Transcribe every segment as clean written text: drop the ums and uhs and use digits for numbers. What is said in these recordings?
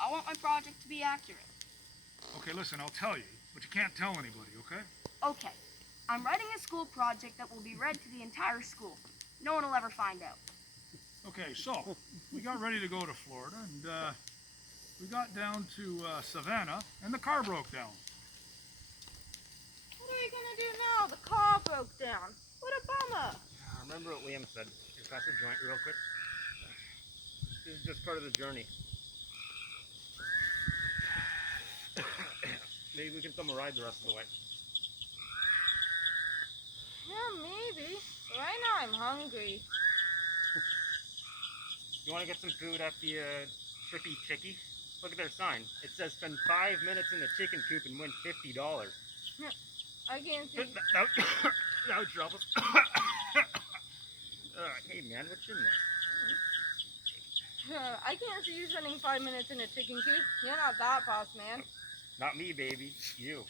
I want my project to be accurate. Okay, listen, I'll tell you, but you can't tell anybody, okay? Okay, I'm writing a school project that will be read to the entire school. No one will ever find out. Okay, so we got ready to go to Florida, and we got down to Savannah, and the car broke down. What are you gonna do now? The car broke down. What a bummer. Remember what Liam said. Just pass a joint real quick. This is just part of the journey. Maybe we can thumb a ride the rest of the way. Yeah, maybe. Right now I'm hungry. You want to get some food at the Trippy Chicky? Look at their sign. It says spend 5 minutes in the chicken coop and win $50. I can't see. That would trouble. Hey man, what's in there? I can't see you spending 5 minutes in a chicken coop. You're not that boss, man. Not me, baby. You.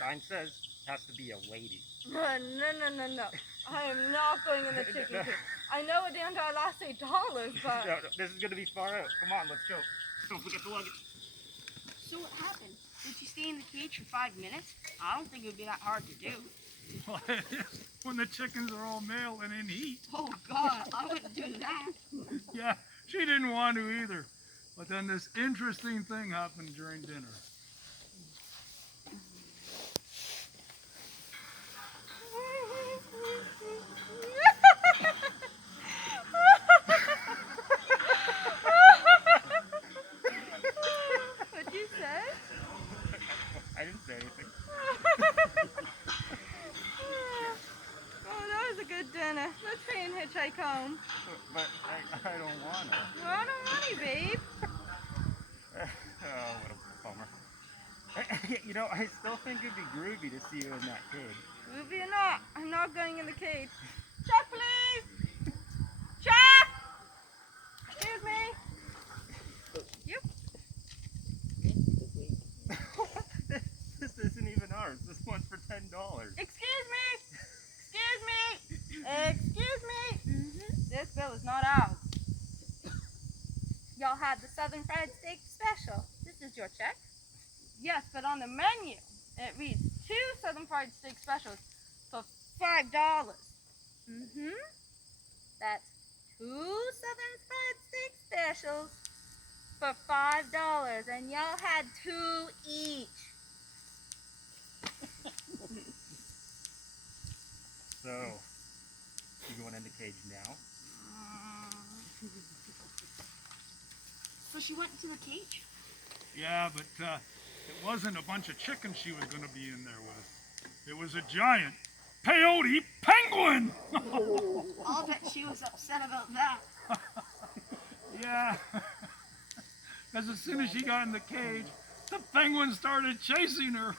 Sign says has to be a lady. No. I am not going in the chicken coop. I know it down to our last $8, but... No, this is gonna be far out. Come on, let's go. Don't forget the luggage. So what happened? Did you stay in the cage for 5 minutes? I don't think it would be that hard to do. Well, when the chickens are all male and in heat. Oh, God, I wouldn't do that. Yeah, she didn't want to either. But then this interesting thing happened during dinner. What'd you say? I didn't say anything. Oh, that was a good dinner. Let's pay and hitchhike home. But I don't wanna. Well, I don't want you, babe. Oh, what a bummer. You know, I still think it'd be groovy to see you in that cage. Ruby or not, I'm not going in the cage. Chuck, please! Chuck! Excuse me? Yep. This isn't even ours. This one's for $10. Excuse me! Excuse me! Excuse me! This bill is not ours. Y'all had the Southern Fried Steak Special. This is your check. Yes, but on the menu, it reads 2 Southern Fried Steak Specials for $5. That's 2 Southern Fried Steak Specials for $5, and y'all had 2 each. So, you going in the cage now? So she went into the cage? Yeah, but it wasn't a bunch of chickens she was going to be in there with. It was a giant peyote penguin! I'll bet she was upset about that. Yeah, because as soon as she got in the cage, the penguin started chasing her.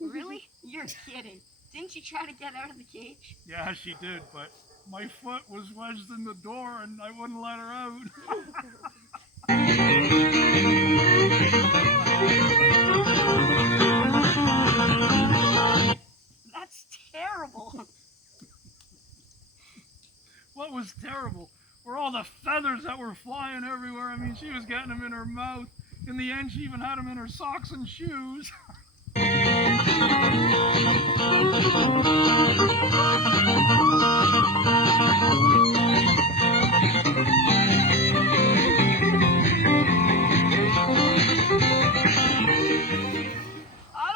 Really? You're kidding. Didn't she try to get out of the cage? Yeah, she did, but my foot was wedged in the door and I wouldn't let her out. That's terrible. What was terrible were all the feathers that were flying everywhere. I mean, she was getting them in her mouth. In the end, she even had them in her socks and shoes. I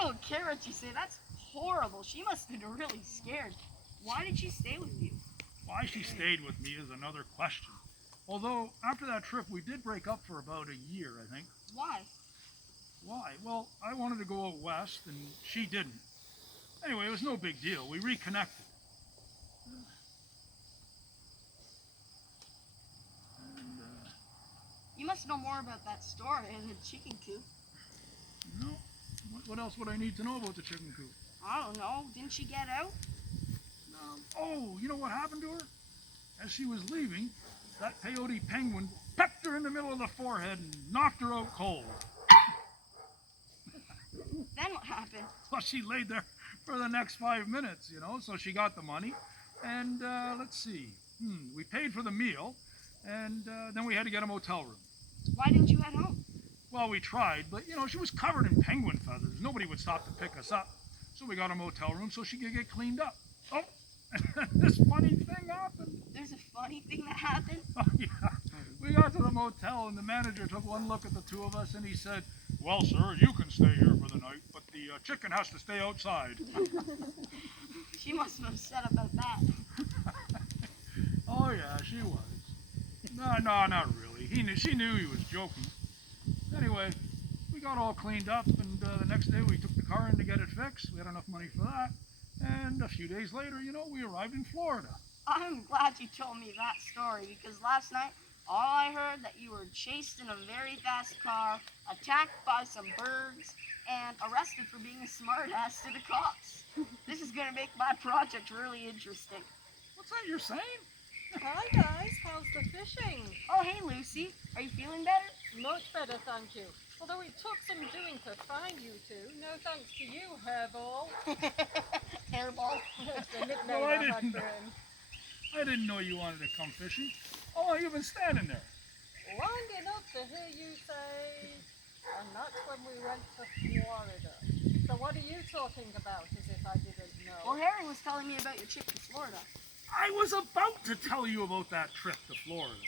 don't care what you say. That's horrible. She must have been really scared. Why did she stay with you? Why she stayed with me is another question. Although, after that trip, we did break up for about a year, I think. Why? Why? Well, I wanted to go out west, and she didn't. Anyway, it was no big deal. We reconnected. And, You must know more about that story than the chicken coop. you know, what else would I need to know about the chicken coop? I don't know. Didn't she get out? Oh, you know what happened to her? As she was leaving, that peyote penguin pecked her in the middle of the forehead and knocked her out cold. Then what happened? Well, she laid there for the next 5 minutes, so she got the money. And let's see. We paid for the meal, and then we had to get a motel room. Why didn't you head home? Well, we tried, but she was covered in penguin feathers. Nobody would stop to pick us up. So we got a motel room so she could get cleaned up. Oh, this funny thing happened. There's a funny thing that happened. Oh, yeah. We got to the motel, and the manager took one look at the two of us, and he said, "Well, sir, you can stay here for the night, but the chicken has to stay outside." She must have been upset about that. Oh, yeah, she was. No, not really. She knew he was joking. Anyway, we got all cleaned up, and the next day we took the car in to get it fixed. We had enough money for that. And a few days later, we arrived in Florida. I'm glad you told me that story because last night all I heard that you were chased in a very fast car, attacked by some birds, and arrested for being a smartass to the cops. This is going to make my project really interesting. What's that you're saying? Hi guys, how's the fishing? Oh, hey Lucy, are you feeling better? Much better, thank you. Although it took some doing to find you two. No thanks to you, Hairball. Hairball. That's the nickname Well, I I had didn't for know. him. I didn't know you wanted to come fishing. How long have you been standing there? Long enough to hear you say, and that's when we went to Florida. So what are you talking about, as if I didn't Well, know? Harry was telling me about your trip to Florida. I was about to tell you about that trip to Florida.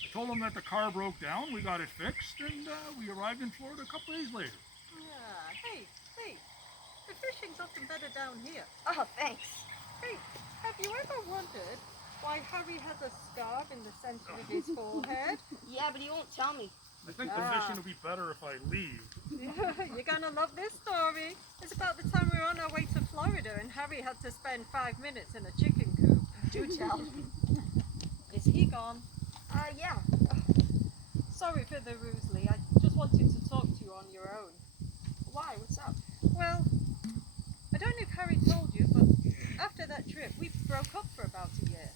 I told him that the car broke down, we got it fixed, and we arrived in Florida a couple days later. Yeah, hey, the fishing's often better down here. Oh, thanks. Hey, have you ever wondered why Harry has a scar in the center of his forehead? Yeah, but he won't tell me. I think the Ah. fishing will be better if I leave. You're gonna love this story. It's about the time we were on our way to Florida and Harry had to spend 5 minutes in a chicken coop. Do tell. Is he gone? Yeah. Sorry for the ruse, I just wanted to talk to you on your own. Why? What's up? Well, I don't know if Harry told you, but after that trip, we broke up for about a year.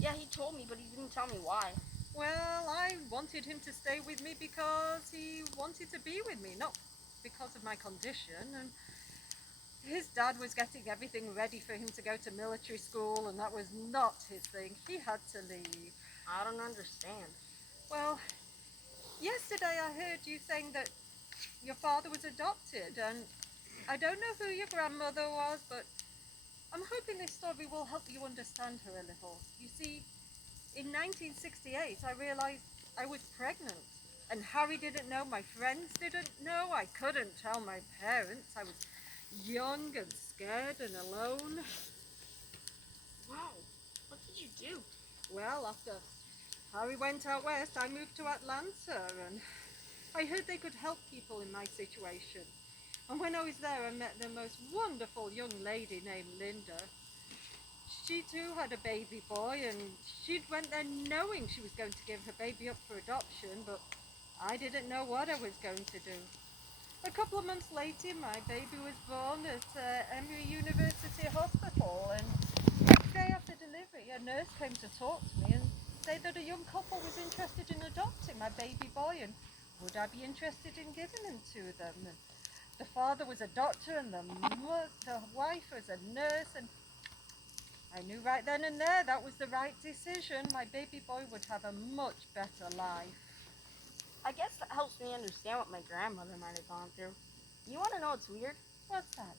Yeah, he told me, but he didn't tell me why. Well, I wanted him to stay with me because he wanted to be with me, not because of my condition. And his dad was getting everything ready for him to go to military school, and that was not his thing. He had to leave. I don't understand. Well, yesterday I heard you saying that your father was adopted, and I don't know who your grandmother was, but I'm hoping this story will help you understand her a little. You see, in 1968, I realized I was pregnant, and Harry didn't know, my friends didn't know, I couldn't tell my parents. I was young and scared and alone. Wow. What did you do? Well, after Harry went out west, I moved to Atlanta, and I heard they could help people in my situation. And when I was there, I met the most wonderful young lady named Linda. She too had a baby boy, and she went there knowing she was going to give her baby up for adoption, but I didn't know what I was going to do. A couple of months later, my baby was born at Emory University Hospital, and the day after delivery, a nurse came to talk to me and say that a young couple was interested in adopting my baby boy, and would I be interested in giving him to them? And the father was a doctor, and the wife was a nurse, and I knew right then and there that was the right decision. My baby boy would have a much better life. I guess that helps me understand what my grandmother might have gone through. You want to know what's weird? What's that?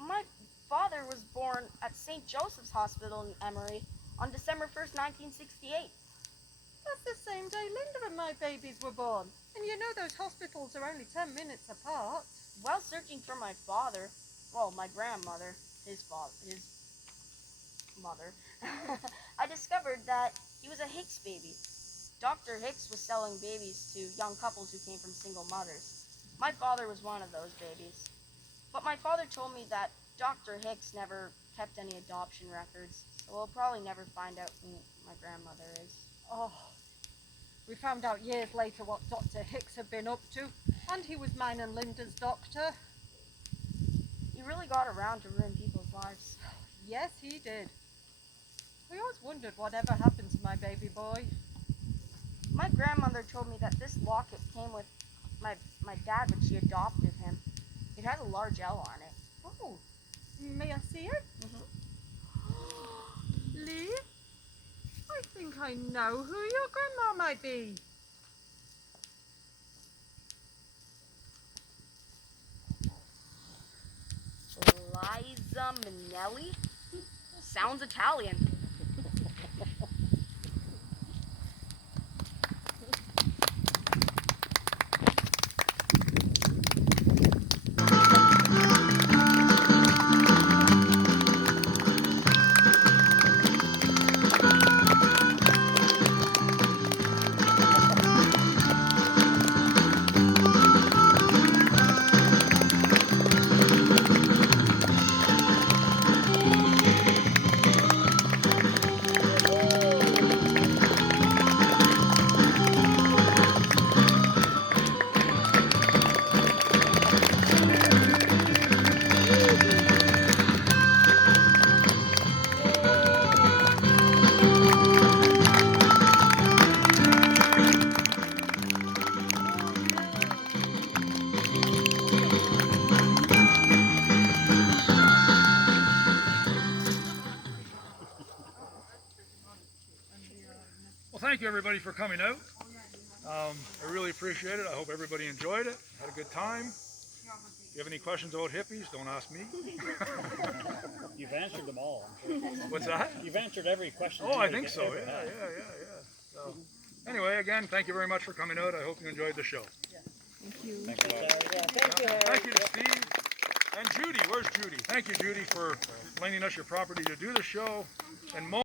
My father was born at St. Joseph's Hospital in Emory on December 1st, 1968. That's the same day Linda and my babies were born. And you know those hospitals are only 10 minutes apart. While searching for my father, well, my grandmother, his mother, I discovered that he was a Hicks baby. Dr. Hicks was selling babies to young couples who came from single mothers. My father was one of those babies. But my father told me that Dr. Hicks never kept any adoption records, so we'll probably never find out who my grandmother is. Oh, we found out years later what Dr. Hicks had been up to, and he was mine and Linda's doctor. He really got around to ruin people's lives. Yes, he did. We always wondered whatever happened to my baby boy. My grandmother told me that this locket came with my dad when she adopted him. It had a large L on it. Oh, may I see it? Lee, I think I know who your grandma might be. Liza Minnelli? Sounds Italian. Well, thank you everybody for coming out. I really appreciate it. I hope everybody enjoyed it, had a good time. If you have any questions about hippies, don't ask me. You've answered them all. I'm sure. What's that? You've answered every question. Oh, I anybody think so. ever Yeah. had. So, anyway, again, thank you very much for coming out. I hope you enjoyed the show. Thanks a lot. Thank you to Steve and Judy. Where's Judy? Thank you, Judy, for lending us your property to do the show. And